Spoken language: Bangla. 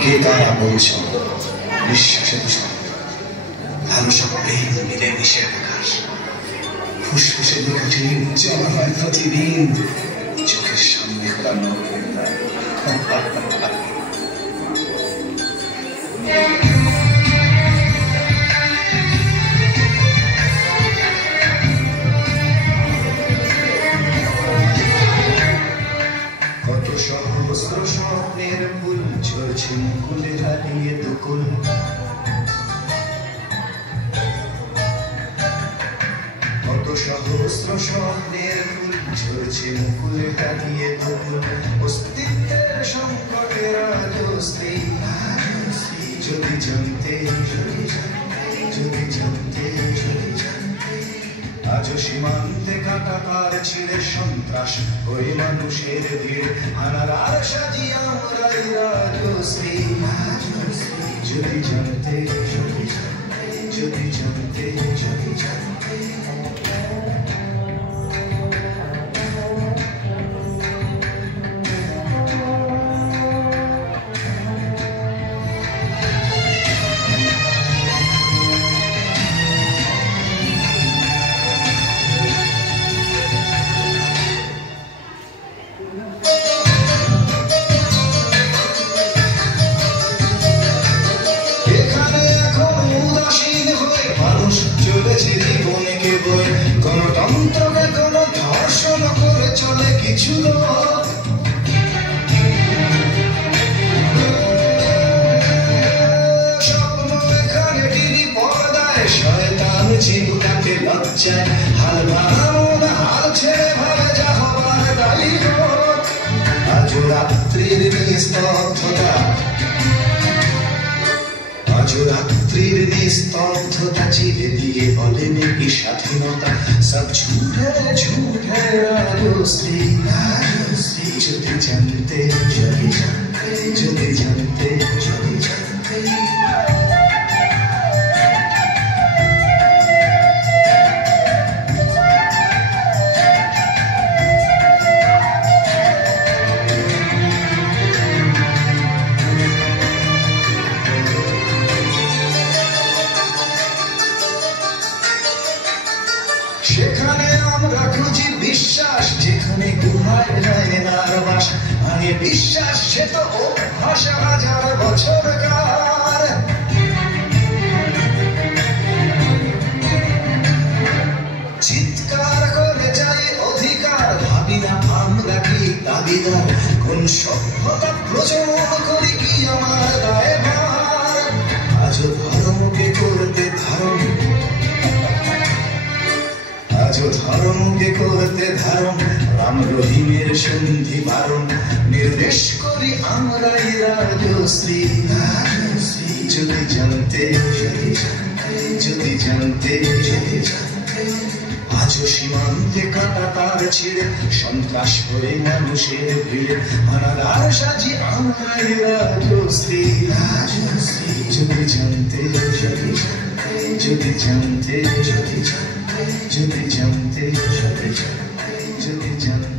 কে তারা বলছ বিশ্বাসে তো ভালো সব প্রেম মিলে মিশে আকাশ ফুসফুসে নিকটিন জমা হয় প্রতিদিন চোখের সামনে খোলানো কত সহস্র স্বপ্নের ফুল ঝরছে মুকুলে হারিয়ে দুকুল কত সহস্র স্বপ্নের ফুল ঝরছে মুকুলে হারিয়ে দুকুল অস্তিত্বের সংকটের রাজশ্রী যদি জানতে আজও সীমান্তে কাটাতার ছিঁড়ে সন্ত্রাস ওই মানুষের ভিড় আনার সাজিয়ে আমরাই রাজশ্রী যদি জানতে চলেছে জীবনকে বই গণতন্ত্রকে কোন ধর্ষণ করে চলে কিছু লোক স্বপ্ন এখানে টিভি পর্দায় শয়তান চিন্তাকে লজ্জায় হাল বানানো হাল ছেড়ে ভাবে যা হবার তাই হোক আজও রাত্রির নিস্তব্ধতা রাত্রির নিস্তব্ধতা চিরে দিয়ে বলেন কি স্বাধীনতা সব ঝুঠে রাজশ্রী যদি জানতে সেখানে আমরা খুঁজি বিশ্বাস যেখানে গুহায় রায়নার বাস আগে বিশ্বাস সে তো অভ্যাস হাজার বছরকার চিৎকার করে যাই অধিকার ভাবি না আমরা কি দাবিদার কোন সভ্যতা প্রচলন করি কি আমার দায়ভার আজও ধর্মকে করতে ধারণ রাম রহিমের সন্ধি বারণ নির্দেশ করি আমরাই রাজশ্রী যদি জানতে আজও সীমান্তে কাটাতার ছিঁড়ে সন্ত্রাস করে মানুষের ভিড় অনাদার সাজি আমরাই রাজশ্রী যদি জানতে